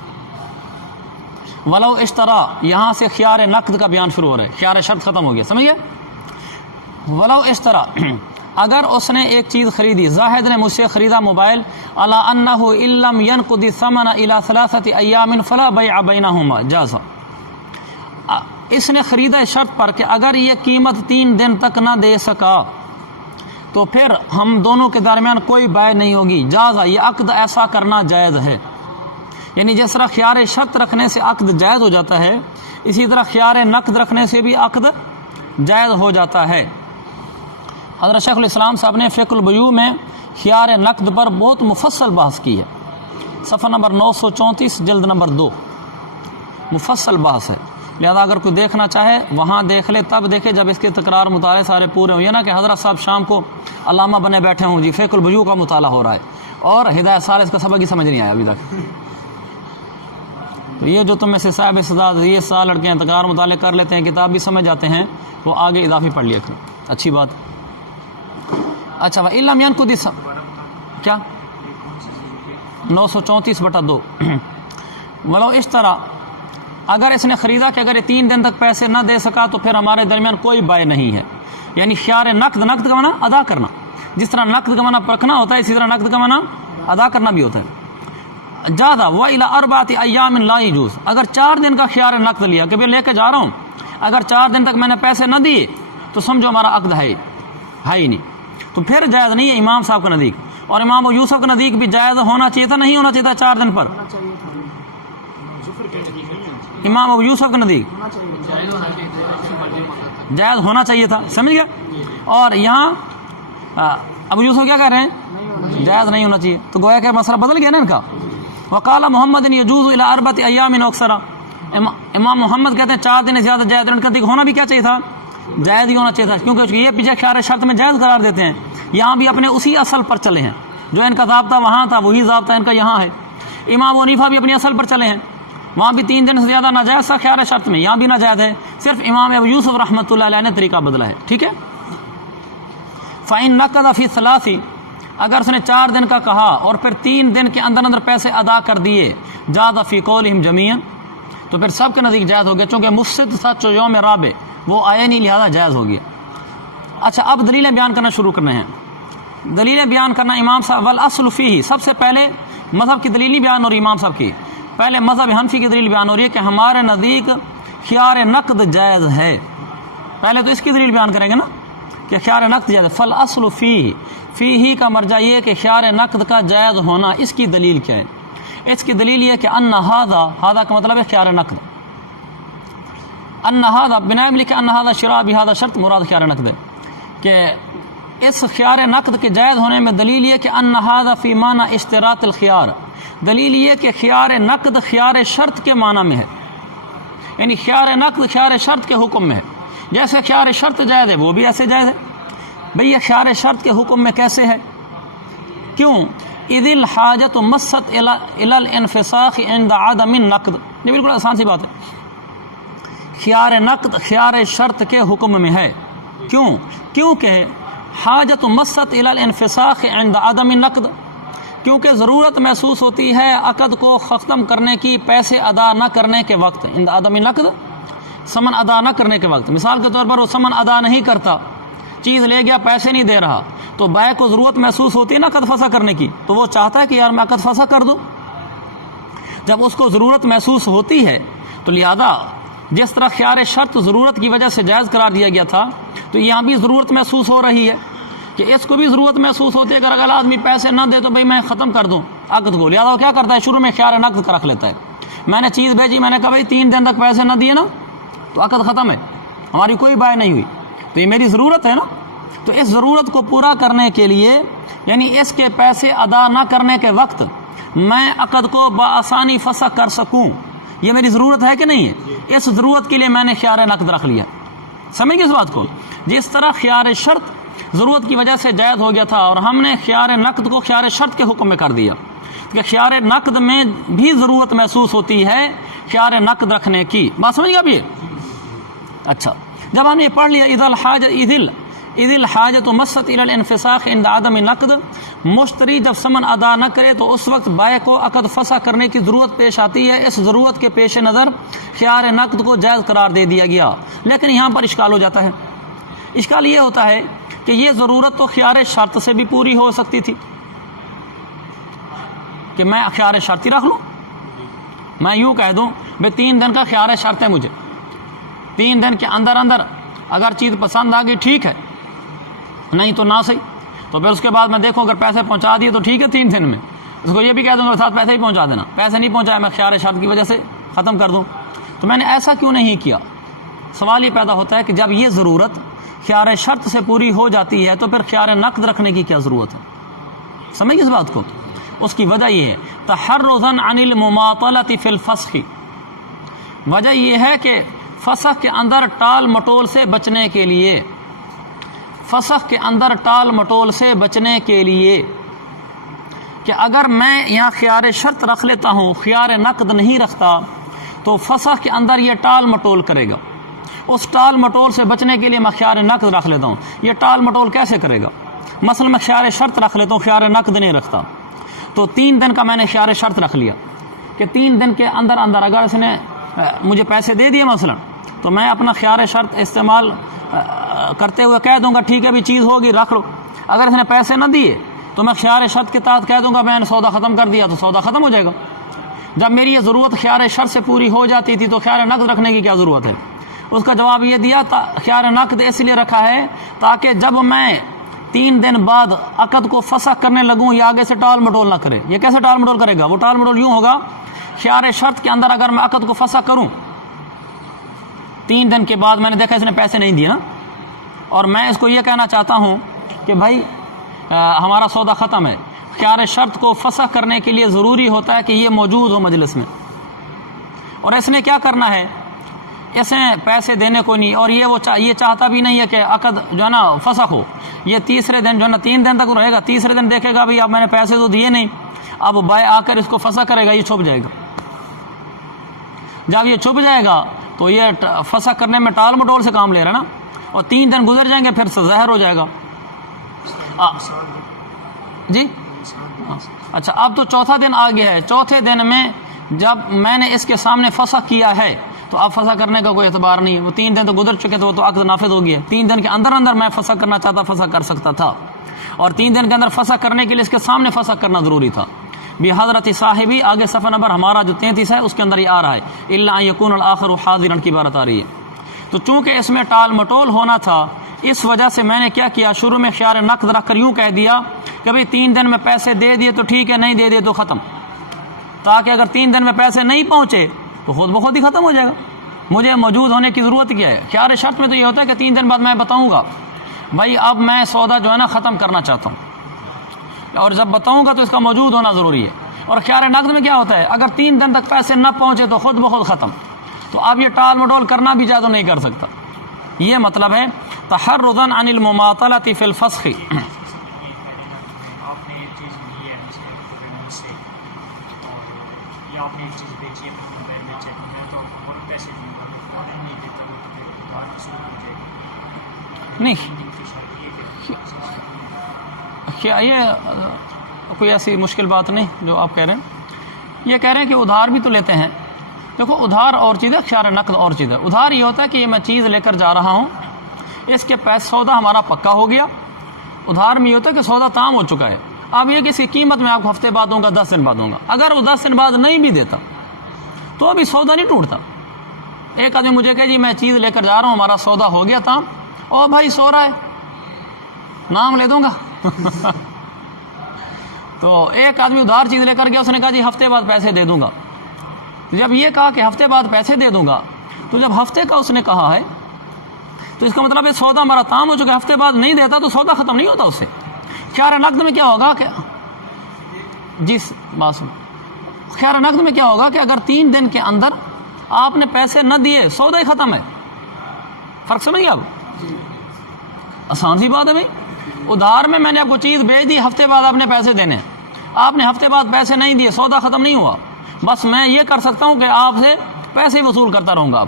وَلَوْ اشْتَرَى، یہاں سے خیار نقد کا بیان شروع ہو رہا ہے، خیار شرط ختم ہو گیا. سمجھے؟ وَلَوْ اشْتَرَى، اگر اس نے ایک چیز خریدی، زاہد نے مجھ سے خریدا موبائل، عَلَىٰ أَنَّهُ إِن لَّمْ يَنْقُضِ الثَّمَنَ إِلَىٰ 3 أَيَّامٍ فَلَا بَيْعَ بَيْنَهُمَا جَازَ، اس نے خریدا اس شرط پر کہ اگر یہ قیمت 3 دن تک نہ دے سکا تو پھر ہم دونوں کے درمیان کوئی بیع نہیں ہوگی. جازا، یہ عقد ایسا کرنا جائز ہے. یعنی جس طرح خیار شرط رکھنے سے عقد جائز ہو جاتا ہے، اسی طرح خیار نقد رکھنے سے بھی عقد جائز ہو جاتا ہے. حضرت شیخ الاسلام صاحب نے فقہ البیوع میں خیار نقد پر بہت مفصل بحث کی ہے. صفحہ نمبر 934 جلد نمبر 2 مفصل بحث ہے. لہذا اگر کوئی دیکھنا چاہے وہاں دیکھ لے، تب دیکھے جب اس کے تکرار مطالعے سارے پورے ہوں. یہ نا کہ حضرت صاحب شام کو علامہ بنے بیٹھے ہوں جی فقہ البیوع کا مطالعہ ہو رہا ہے، اور ہدایت ثالث کا سبق ہی سمجھ نہیں آیا ابھی تک. تو یہ جو تم میں سے صاحب استعداد یہ سال لڑکے ہیں تکرار مطالعہ کر لیتے ہیں کتاب بھی سمجھ جاتے ہیں وہ آگے اضافی پڑھ لیا کرو. اچھی بات. اچھا علم یان کو کیا 934/2 ولو اس طرح اگر اس نے خریدا کہ اگر یہ 3 دن تک پیسے نہ دے سکا تو پھر ہمارے درمیان کوئی بائع نہیں ہے. یعنی خیار نقد کا معنی ادا کرنا. جس طرح نقد کا معنی رکھنا ہوتا ہے اسی طرح نقد کا معنی ادا کرنا بھی ہوتا ہے. زیادہ وَإِلَىٰ أَرْبَعَةِ أَيَّامٍ لَا يَجُوزُ اگر 4 دن کا خیار نقد لیا کہ لے کے جا رہا ہوں اگر 4 دن تک میں نے پیسے نہ دیے تو سمجھو ہمارا عقد ہے ہی نہیں تو پھر جائز نہیں ہے امام صاحب کا نزدیک. اور امام ابو یوسف کا نزدیک بھی جائز ہونا چاہیے تھا نہیں ہونا چاہیے تھا 4 دن پر. امام ابو یوسف کا نزدیک جائز ہونا چاہیے تھا. سمجھ گیا. اور یہاں ابو یوسف کیا کہہ رہے ہیں جائز نہیں ہونا چاہیے. تو گویا کہ مسئلہ بدل گیا نا ان کا. وقال محمد يجوز الى 4 ايام اكثر امام محمد کہتے ہیں 4 دن زیادہ جائز. ان کا دیکھ ہونا بھی کیا چاہیے تھا جائز ہی ہونا چاہیے تھا کیونکہ یہ پیچھے خیار شرط میں جائز قرار دیتے ہیں. یہاں بھی اپنے اسی اصل پر چلے ہیں جو ان کا ضابطہ وہاں تھا وہی ضابطہ ان کا یہاں ہے. امام حنیفہ بھی اپنی اصل پر چلے ہیں وہاں بھی 3 دن سے زیادہ ناجائز تھا خیار شرط میں یہاں بھی ناجائز ہے. صرف امام ابو یوسف رحمۃ اللہ علیہ نے طریقہ بدلا ہے. ٹھیک ہے. فَإِن نَقَضَ فِي الثَّلَاثِ اگر اس نے 4 دن کا کہا اور پھر 3 دن کے اندر پیسے ادا کر دیے جاز فی قولہم جمیعا تو پھر سب کے نزدیک جائز ہو گیا چونکہ مفسد سچ یوم رابع وہ آئے نہیں لہذا جائز ہو گیا. اچھا اب دلیلیں بیان کرنا شروع کرنے ہیں. دلیلیں بیان کرنا امام صاحب والاصل فیہ سب سے پہلے مذہب کی دلیل نہیں بیان ہو رہی امام صاحب کی. پہلے مذہب حنفی کی دلیل بیان ہو رہی ہے کہ ہمارے نزدیک خیار نقد جائز ہے. پہلے تو اس کی دلیل بیان کریں گے نا کہ خیار نقد جائز ہے. فالاصل فیہ کا مرجع یہ کہ خیار نقد کا جائز ہونا اس کی دلیل کیا ہے. اس کی دلیل یہ کہ ان ہذا کا مطلب ہے خیار نقد. ان ہذا بنا لکھے ان ہذا شراء بہذا شرط مراد خیار نقد ہے کہ اس خیار نقد کے جائز ہونے میں دلیل یہ کہ ان ہذا فی معنی اشتراط الخیار دلیل یہ کہ خیار نقد خیار شرط کے معنی میں ہے. یعنی خیار نقد خیار شرط کے حکم میں ہے. جیسے خیار شرط جائز ہے وہ بھی ایسے جائز ہے. بھئی یہ خیار شرط کے حکم میں کیسے ہے کیوں اذ الحاجت مست الی الانفساخ عند عدم النقد. یہ بالکل آسان سی بات ہے. خیار نقد خیار شرط کے حکم میں ہے. کیونکہ حاجت مست الی الانفساخ عند عدم النقد کیونکہ ضرورت محسوس ہوتی ہے عقد کو ختم کرنے کی پیسے ادا نہ کرنے کے وقت. عند عدم النقد ثمن ادا نہ کرنے کے وقت. مثال کے طور پر وہ ثمن ادا نہیں کرتا چیز لے گیا پیسے نہیں دے رہا تو بائع کو ضرورت محسوس ہوتی ہے نا عقد فسخ کرنے کی تو وہ چاہتا ہے کہ یار میں عقد فسخ کر دوں. جب اس کو ضرورت محسوس ہوتی ہے تو لہذا جس طرح خیار شرط ضرورت کی وجہ سے جائز قرار دیا گیا تھا تو یہاں بھی ضرورت محسوس ہو رہی ہے کہ اس کو بھی ضرورت محسوس ہوتی ہے اگر آدمی پیسے نہ دے تو بھئی میں ختم کر دوں عقد کو. لہذا وہ کیا کرتا ہے شروع میں خیار نقد کا رکھ لیتا ہے. میں نے چیز بھیجی میں نے کہا بھئی 3 دن تک پیسے نہ دیے نا تو عقد ختم ہے ہماری کوئی بائع نہیں ہوئی تو یہ میری ضرورت ہے نا. تو اس ضرورت کو پورا کرنے کے لیے یعنی اس کے پیسے ادا نہ کرنے کے وقت میں عقد کو بآسانی فسخ کر سکوں یہ میری ضرورت ہے کہ نہیں ہے. اس ضرورت کے لیے میں نے خیار نقد رکھ لیا. سمجھ گئے اس بات کو. جس طرح خیار شرط ضرورت کی وجہ سے جائز ہو گیا تھا اور ہم نے خیار نقد کو خیار شرط کے حکم میں کر دیا کہ خیار نقد میں بھی ضرورت محسوس ہوتی ہے خیار نقد رکھنے کی. بات سمجھ گیا بھی. اچھا جب ہم نے پڑھ لیا اذ الحاجت مست الى الانفساخ عند عدم النقد مشتری جب ثمن ادا نہ کرے تو اس وقت بائع کو عقد فسخ کرنے کی ضرورت پیش آتی ہے. اس ضرورت کے پیش نظر خیار نقد کو جائز قرار دے دیا گیا. لیکن یہاں پر اشکال ہو جاتا ہے. اشکال یہ ہوتا ہے کہ یہ ضرورت تو خیار شرط سے بھی پوری ہو سکتی تھی کہ میں خیار شرط ہی رکھ لوں. میں یوں کہہ دوں بھئی 3 دن کا خیار شرط ہے مجھے 3 دن کے اندر اگر چیز پسند آ گئی ٹھیک ہے نہیں تو نہ صحیح. تو پھر اس کے بعد میں دیکھوں اگر پیسے پہنچا دیے تو ٹھیک ہے 3 دن میں اس کو یہ بھی کہہ دوں گا ساتھ پیسے ہی پہنچا دینا. پیسے نہیں پہنچایا میں خیار شرط کی وجہ سے ختم کر دوں. تو میں نے ایسا کیوں نہیں کیا. سوال یہ پیدا ہوتا ہے کہ جب یہ ضرورت خیار شرط سے پوری ہو جاتی ہے تو پھر خیار نقد رکھنے کی کیا ضرورت ہے. سمجھ گئے اس بات کو. اس کی وجہ یہ ہے تحرزا عن المماطلۃ فی الفسخ. وجہ یہ ہے کہ فسخ کے اندر ٹال مٹول سے بچنے کے لیے فسخ کے اندر ٹال مٹول سے بچنے کے لیے کہ اگر میں یہاں خیار شرط رکھ لیتا ہوں، خیار نقد نہیں رکھتا، تو فسخ کے اندر یہ ٹال مٹول کرے گا. اس ٹال مٹول سے بچنے کے لیے میں خیار نقد رکھ لیتا ہوں. یہ ٹال مٹول کیسے کرے گا؟ مثلا میں خیار شرط رکھ لیتا ہوں، خیار نقد نہیں رکھتا، تو 3 دن کا میں نے خیار شرط رکھ لیا کہ 3 دن کے اندر اندر اگر اس نے مجھے پیسے دے دیے مثلا، تو میں اپنا خیار شرط استعمال کرتے ہوئے کہہ دوں گا ٹھیک ہے بھی چیز ہوگی رکھ لو. اگر اس نے پیسے نہ دیے تو میں خیار شرط کے تحت کہہ دوں گا میں نے سودا ختم کر دیا، تو سودا ختم ہو جائے گا. جب میری یہ ضرورت خیار شرط سے پوری ہو جاتی تھی تو خیار نقد رکھنے کی کیا ضرورت ہے؟ اس کا جواب یہ دیا خیار نقد اس لیے رکھا ہے تاکہ جب میں 3 دن بعد عقد کو فسخ کرنے لگوں یہ آگے سے ٹال مٹول نہ کرے. یہ کیسے ٹال مٹول کرے گا؟ وہ ٹال مٹول یوں ہوگا، خیار شرط کے اندر اگر میں عقد کو فسخ کروں 3 دن کے بعد میں نے دیکھا اس نے پیسے نہیں دیے نا، اور میں اس کو یہ کہنا چاہتا ہوں کہ بھائی ہمارا سودا ختم ہے، خیار شرط کو فسخ کرنے کے لیے ضروری ہوتا ہے کہ یہ موجود ہو مجلس میں، اور اس نے کیا کرنا ہے، اس نے پیسے دینے کو نہیں، اور یہ چاہتا بھی نہیں ہے کہ عقد جو ہے نا فسخ ہو. یہ تیسرے دن جو ہے نا 3 دن تک رہے گا، تیسرے دن دیکھے گا بھائی اب میں نے پیسے تو دیے نہیں، اب بھائی آ کر اس کو فسخ کرے گا، یہ چھپ جائے گا. جب یہ چھپ جائے گا تو یہ فسخ کرنے میں ٹال مٹول سے کام لے رہا ہے نا، اور 3 دن گزر جائیں گے پھر زہر ہو جائے گا. جی اچھا، اب تو چوتھا دن آ گیا ہے. چوتھے دن میں جب میں نے اس کے سامنے فسخ کیا ہے تو اب فسخ کرنے کا کوئی اعتبار نہیں ہے. وہ 3 دن تو گزر چکے تو وہ تو عقد نافذ ہو گیا. 3 دن کے اندر اندر میں فسخ کرنا چاہتا فسخ کر سکتا تھا، اور 3 دن کے اندر فسخ کرنے کے لیے اس کے سامنے فسخ کرنا ضروری تھا. بھی حضرت صاحبی آگے صفحہ نمبر ہمارا جو 33 ہے اس کے اندر یہ آ رہا ہے الا ان یکون الاخر حاضرا کی بات آ رہی ہے. تو چونکہ اس میں ٹال مٹول ہونا تھا اس وجہ سے میں نے کیا کیا، شروع میں خیار نقد رکھ کر یوں کہہ دیا کہ بھئی 3 دن میں پیسے دے دیے تو ٹھیک ہے، نہیں دے دیے تو ختم، تاکہ اگر 3 دن میں پیسے نہیں پہنچے تو خود بخود ہی ختم ہو جائے گا. مجھے موجود ہونے کی ضرورت کیا ہے؟ خیار شرط میں تو یہ ہوتا ہے کہ 3 دن بعد میں بتاؤں گا بھائی اب میں سودا جو ہے نا ختم کرنا چاہتا ہوں، اور جب بتاؤں گا تو اس کا موجود ہونا ضروری ہے. اور خیار نقد میں کیا ہوتا ہے، اگر 3 دن تک پیسے نہ پہنچے تو خود بخود ختم. تو اب یہ ٹال مٹول کرنا بھی چاہے تو نہیں کر سکتا. یہ مطلب ہے تحرزا عن المماطلۃ فی الفسخ. نہیں کیا یہ کوئی ایسی مشکل بات نہیں جو آپ کہہ رہے ہیں. یہ کہہ رہے ہیں کہ ادھار بھی تو لیتے ہیں. دیکھو ادھار اور چیز ہے، خیار نقد اور چیز ہے. ادھار یہ ہوتا ہے کہ یہ میں چیز لے کر جا رہا ہوں، اس کے پیسے سودا ہمارا پکا ہو گیا. ادھار میں یہ ہوتا ہے کہ سودا تام ہو چکا ہے، اب یہ کہ اس کی قیمت میں آپ کو ہفتے بعد دوں گا، 10 دن بعد دوں گا. اگر وہ 10 دن بعد نہیں بھی دیتا تو ابھی سودا نہیں ٹوٹتا. ایک آدمی مجھے کہے جی میں چیز لے کر جا رہا ہوں، ہمارا سودا ہو گیا تام، او بھائی سو رہا ہے، نام لے دوں گا. تو ایک آدمی ادھار چیز لے کر گیا، اس نے کہا جی ہفتے بعد پیسے دے دوں گا. جب یہ کہا کہ ہفتے بعد پیسے دے دوں گا، تو جب ہفتے کا اس نے کہا ہے تو اس کا مطلب ہے سودا ہمارا تام ہو چکا ہے، ہفتے بعد نہیں دیتا تو سودا ختم نہیں ہوتا اس سے. خیار نقد میں کیا ہوگا کہ جس بات سن، خیار نقد میں کیا ہوگا کہ اگر 3 دن کے اندر آپ نے پیسے نہ دیے سودا ہی ختم ہے. فرق سمجھ گیا؟ آپ آسان سی بات ہے بھائی. ادھار میں میں نے آپ کو چیز بھیج دی، ہفتے بعد آپ نے پیسے دینے، آپ نے ہفتے بعد پیسے نہیں دیے، سودا ختم نہیں ہوا. بس میں یہ کر سکتا ہوں کہ آپ سے پیسے وصول کرتا رہوں گا.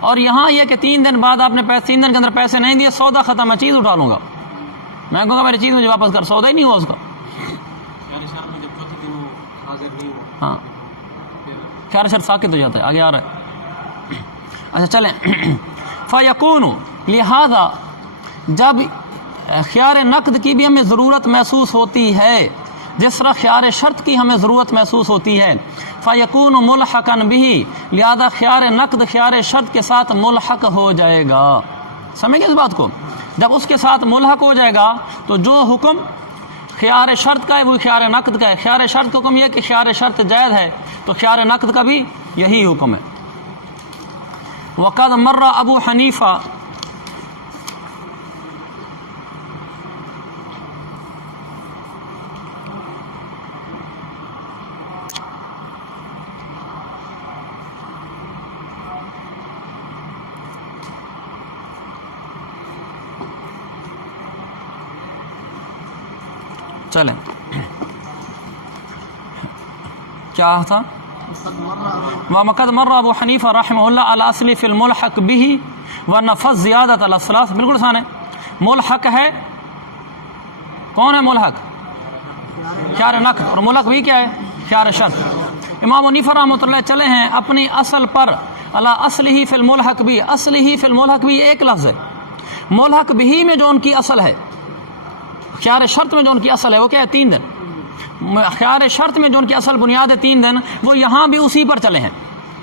اور یہاں یہ کہ 3 دن بعد آپ نے 3 دن کے اندر پیسے نہیں دیے، سودا ختم، میں چیز اٹھا لوں گا. میں کہوں گا میری چیز مجھے واپس کر، سودا ہی نہیں ہوا اس کا. ہاں خیار شرط ساکت ہو جاتا ہے. آگے آ رہا ہے. اچھا چلیں. فیکون، لہذا جب خیار نقد کی بھی ہمیں ضرورت محسوس ہوتی ہے جس طرح خیار شرط کی ہمیں ضرورت محسوس ہوتی ہے، فیکون ملحقا بھی، لہذا خیار نقد خیار شرط کے ساتھ ملحق ہو جائے گا. سمجھ گئے اس بات کو؟ جب اس کے ساتھ ملحق ہو جائے گا تو جو حکم خیار شرط کا ہے وہ خیار نقد کا ہے. خیار شرط کا حکم یہ کہ خیار شرط جائز ہے، تو خیار نقد کا بھی یہی حکم ہے. وقد مر ابو حنیفہ چلیں کیا تھا؟ وَمَقَدْ مَرَّ ابو حنیفہ رحمہ اللہ علی اصل فی الملحق به ونفذ زیادت علی الثلاث. بالکل آسان ہے. ملحق ہے، کون ہے ملحق؟ خیار نقد. اور ملحق بھی کیا ہے؟ خیار شرط. امام حنیفہ رحمۃ اللہ چلے ہیں اپنی اصل پر، علی اصل ہی فی الملحق بھی. اصل ہی فی الملحق بھی ایک لفظ ہے. ملحق بھی میں جو ان کی اصل ہے، خیار شرط میں جو ان کی اصل ہے وہ کیا ہے؟ 3 دن. خیار شرط میں جو ان کی اصل بنیاد ہے 3 دن، وہ یہاں بھی اسی پر چلے ہیں.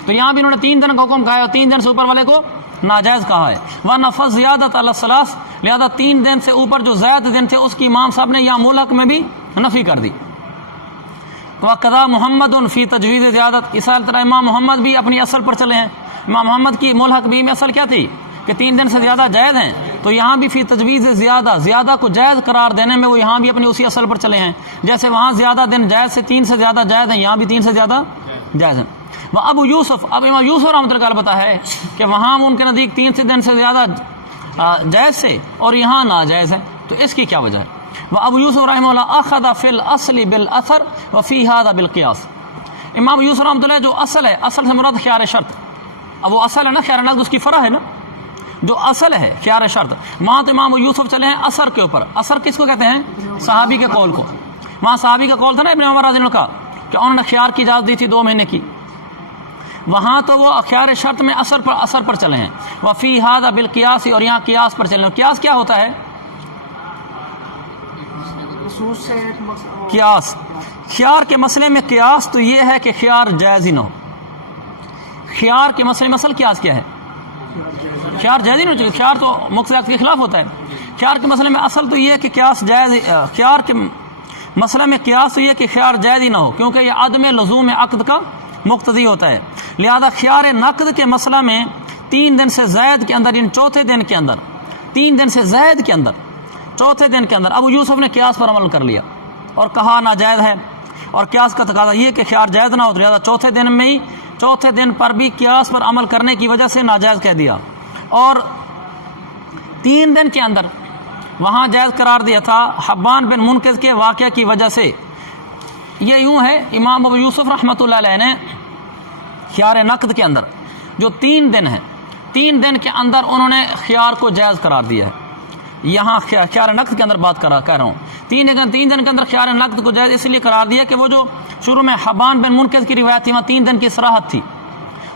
تو یہاں بھی انہوں نے 3 دن کا حکم کہا ہے اور 3 دن سے اوپر والے کو ناجائز کہا ہے. وَنَفَذْ زِيَادَةَ عَلَى الثَّلَاثِ، لہذا 3 دن سے اوپر جو زائد دن تھے اس کی امام صاحب نے یہاں ملحق میں بھی نفی کر دی. وَقَضَى مُحَمَّدٌ فِي تَجْوِيزِ زِيَادَةٍ، اسی طرح امام محمد بھی اپنی اصل پر چلے ہیں. امام محمد کی ملحق بھی میں اصل کیا تھی کہ 3 دن سے زیادہ جائز ہیں، تو یہاں بھی فی تجویز زیادہ، زیادہ کو جائز قرار دینے میں وہ یہاں بھی اپنی اسی اصل پر چلے ہیں. جیسے وہاں زیادہ دن جائز سے 3 سے زیادہ جائز ہیں، یہاں بھی 3 سے زیادہ جائز ہیں. وہ ابو یوسف، اب امام یوسف رحمۃ اللہ علیہ بتا ہے کہ وہاں ان کے نزدیک 3 دن سے زیادہ جائز سے اور یہاں ناجائز ہے. تو اس کی کیا وجہ ہے؟ وہ ابو یوسف رحمہ اللہ اخذ فی الاصل بالاثر وفی هذا بالقیاس. امام یوسف رحمۃ اللہ جو اصل ہے، اصل سے مراد خیار شرط. اب وہ اصل ہے نا، خیار نقد اس کی فرع ہے نا. جو اصل ہے خیار شرط، وہاں تو امام یوسف چلے ہیں اثر کے اوپر. اثر کس کو کہتے ہیں؟ صحابی کے قول کو. وہاں صحابی کا قول تھا نا ابن عمر رضی اللہ عنہ کا کہ انہوں نے خیار کی اجازت دی تھی 2 مہینے کی. وہاں تو وہ خیار شرط میں اثر پر چلے ہیں. وفی هذا بالقیاس، اور یہاں قیاس پر چلے ہیں. قیاس کیا ہوتا ہے؟ قیاس خیار کے مسئلے میں قیاس تو یہ ہے کہ خیار جائز ہی نہ ہو. خیار کے مسئلے میں اصل قیاس کیا ہے؟ خیار جائز ہی نہیں ہو چاہیے. خیار تو مقتضی کے خلاف ہوتا ہے. خیار کے مسئلے میں اصل تو یہ ہے کہ قیاس جائز، خیار کے مسئلے میں قیاس تو یہ کہ خیار جائز ہی نہ ہو، کیونکہ یہ عدم لزوم عقد کا مقتضی ہوتا ہے. لہذا خیار نقد کے مسئلہ میں 3 دن سے زائد کے اندر، یعنی چوتھے دن کے اندر، 3 دن سے زائد کے اندر، چوتھے دن کے اندر ابو یوسف نے قیاس پر عمل کر لیا اور کہا ناجائز ہے. اور قیاس کا تقاضا یہ کہ خیار جائز نہ ہو، تو لہذا چوتھے دن میں ہی، چوتھے دن پر بھی قیاس پر عمل کرنے کی وجہ سے ناجائز کہہ دیا. اور 3 دن کے اندر وہاں جائز قرار دیا تھا حبان بن منقذ کے واقعہ کی وجہ سے. یہ یوں ہے، امام ابو یوسف رحمۃ اللہ علیہ نے خیار نقد کے اندر جو 3 دن ہے، 3 دن کے اندر انہوں نے خیار کو جائز قرار دیا ہے. یہاں خیار نقد کے اندر بات کر رہا ہوں. 3 دن کے اندر خیار نقد کو جائز اس لیے قرار دیا کہ وہ جو شروع میں حبان بن منقذ کی روایت تھی، وہاں 3 دن کی صراحت تھی،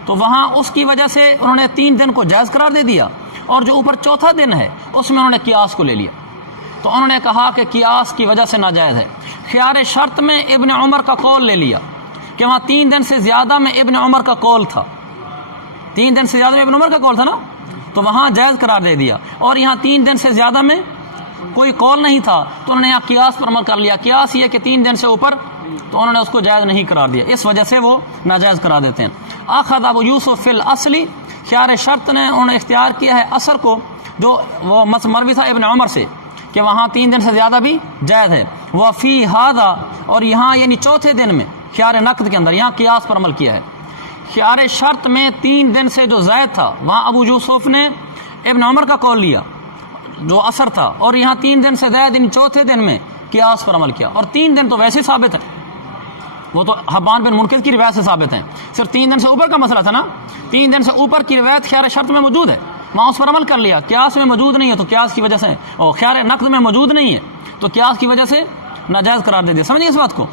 تو وہاں اس کی وجہ سے انہوں نے 3 دن کو جائز قرار دے دیا. اور جو اوپر چوتھا دن ہے اس میں انہوں نے قیاس کو لے لیا، تو انہوں نے کہا کہ قیاس کی وجہ سے ناجائز ہے. خیار شرط میں ابن عمر کا قول لے لیا کہ وہاں 3 دن سے زیادہ میں ابن عمر کا قول تھا، 3 دن سے زیادہ میں ابن عمر کا قول تھا نا، تو وہاں جائز قرار دے دیا. اور یہاں 3 دن سے زیادہ میں کوئی قول نہیں تھا، تو انہوں نے یہاں قیاس پر عمل کر لیا. قیاس یہ کہ 3 دن سے اوپر، تو انہوں نے اس کو جائز نہیں قرار دیا، اس وجہ سے وہ ناجائز قرار دیتے ہیں. اخذ ابو یوسف فی الاصلی، خیار شرط نے انہوں نے اختیار کیا ہے اثر کو، جو وہ مروی تھا ابن عمر سے کہ وہاں 3 دن سے زیادہ بھی جائز ہے. وفی هذا، اور یہاں یعنی چوتھے دن میں خیار نقد کے اندر یہاں قیاس پر عمل کیا ہے. خیار شرط میں 3 دن سے جو زائد تھا وہاں ابو یوسف نے ابن عمر کا قول لیا جو اثر تھا، اور یہاں 3 دن سے زائد ان چوتھے دن میں قیاس پر عمل کیا. اور 3 دن تو ویسے ثابت ہے، وہ تو حبان بن منقذ کی روایت سے ثابت ہیں. صرف 3 دن سے اوپر کا مسئلہ تھا نا، 3 دن سے اوپر کی روایت خیار شرط میں موجود ہے، وہاں اس پر عمل کر لیا. قیاس میں موجود نہیں ہے تو قیاس کی وجہ سے، اور خیار نقد میں موجود نہیں ہے تو قیاس کی وجہ سے ناجائز قرار دے دیا. سمجھیں اس بات کو؟